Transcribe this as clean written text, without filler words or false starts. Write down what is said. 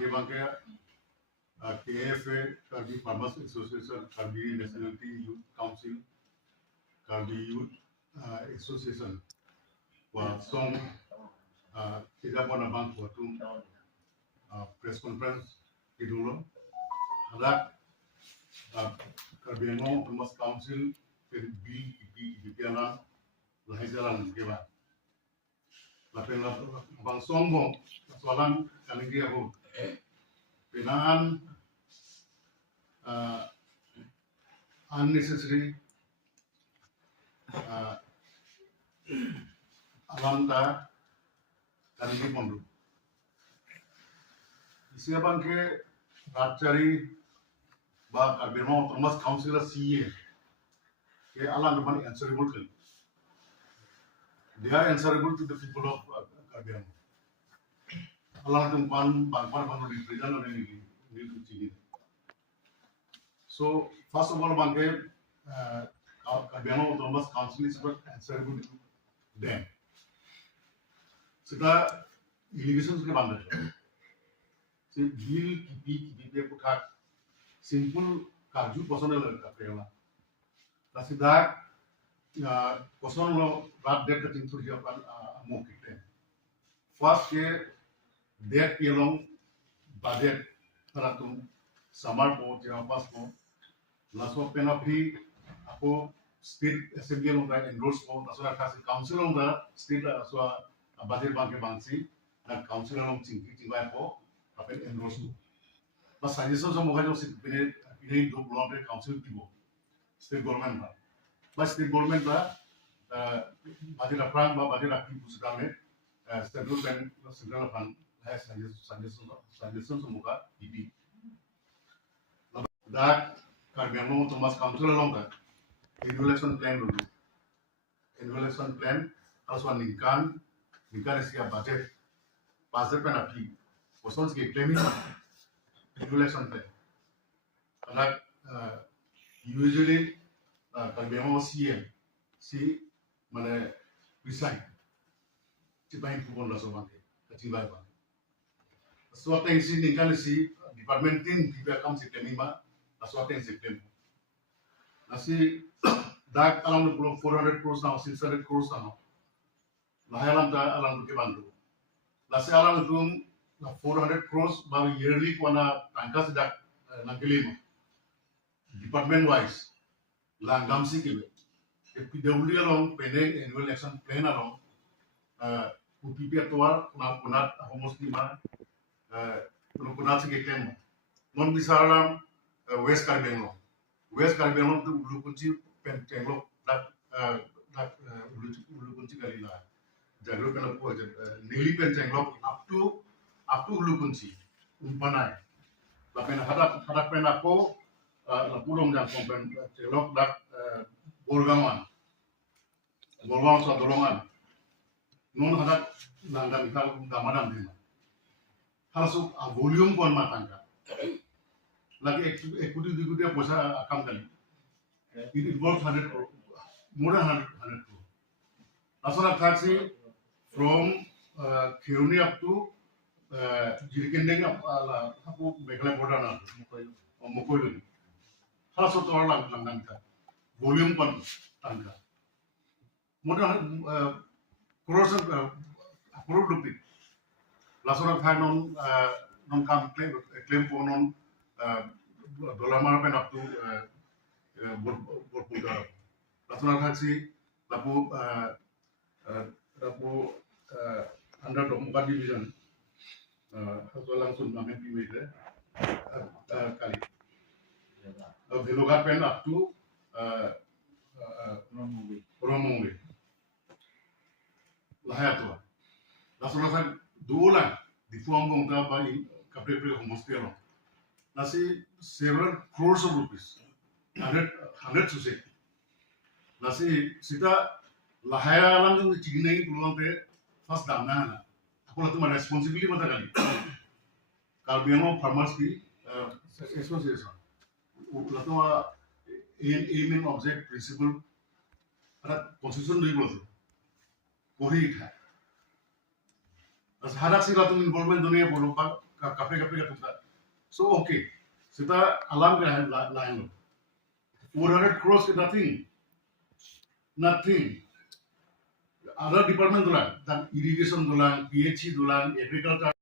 Bangke KFA, Karbi Farmers Association, Karbi Nationality Youth Council, Karbi Youth Association, song tidak pernah bang waktu press conference di dulu, ada Karbi Anglong Farmers Council, BJP lahir jalan kebat. Lapen bang songbong soalan kali dia ho penaan unnecessary alamda kali dia mondu siapa ke rajari bah Karbi Anglong Farmers Council CA ke alam depan answerable kan. They are answerable to the people of Karbi Anglong. Allah tumpan bangpar bang represent on any So first of all, bangke Karbi Anglong Farmers Council is answerable to them. Sita allegations ke bandar. Si bill kipi putak simple karju personal kerja. Nasi dak person lo rat date keting tu dia pan mau kita. First ke date pelong budget teratum samar po jangan pas po. Langsung penapi aku state assembly lo dah endorse po. Langsung kasih council lo dah state langsung budget bangke bangsi dan council lo cingkai po. Apa endorse po. Pas suggestion semua kan sih ini dua bulan dari council tibo. State government lah. Mas state government lah, budget apprang, budget apprang pusatame, state government segala apprang, suggestion semua ini. Dah Karbi Anglong Farmers Council along dah, evaluation plan dulu, evaluation plan harus waningkan siapa budget, plan api, kosong segi claiming, evaluation plan. Karena usually Karbi Anglong CM si mana resign cipain pukul lah sobat kecil lah. Suatu yang si ni kan si department tin tiba kam si claiming ba, suatu yang si claim. Nasi dak alam tu pulau 400 crores now, 600 crores now. Lahayalam ta alam tu ke bantu. Nasi alam tu 400 crores baru yearly kuana tangka sedak nangkelima. Department wise. Langgam sih gitu. PWD along, pendek annual election plan along, UPP actual, kunat homos lima, kunat sih klaim. Non bisa alam West Karbi Anglong. West Karbi Anglong tu ulu kunci pentenglok dak ulu kunci kali lah. Jadul kan aku aja. Nili pentenglok up to ulu kunci. Umpanai. Lapen hadap pen aku lapulong dan kompen celok dak Bolgaman sa dolongan non hadak nangam ital gamadam dina halasuk a volume kon matangka lagi ekudi posa akam kali it involves 100 more than 100 crore asana taxi from Kiruni up to Jirikendeng up hapu Meghalaya border na Mokoilun halasuk to lang ka volume kon tangka modal crores crore rupi lasora thai non kam claim for non dollar mar pen up to borpuda lasora taxi lapu under Domka division hasil langsung namen pimede kali Birla pen up to Romongwe lahaya tu langsung dua lang Diphu Amgong ta by kapre homosphere nasi several crores of rupees 100 to say nasi sita lahaya alam tu cingin pulang te first damna na aku lah tu mana responsibility mata kali Karbi Anglong Farmers ki association lah tu aim and object principle ada constitution नहीं बोलते वही है बस हर एक सिला तुम involvement दुनिया बोलो kafe tukta. So okay, sita alarm ka line. 400 crores is nothing. Nothing. Other department dulang, dan irrigation dulang, PHC dulang, agriculture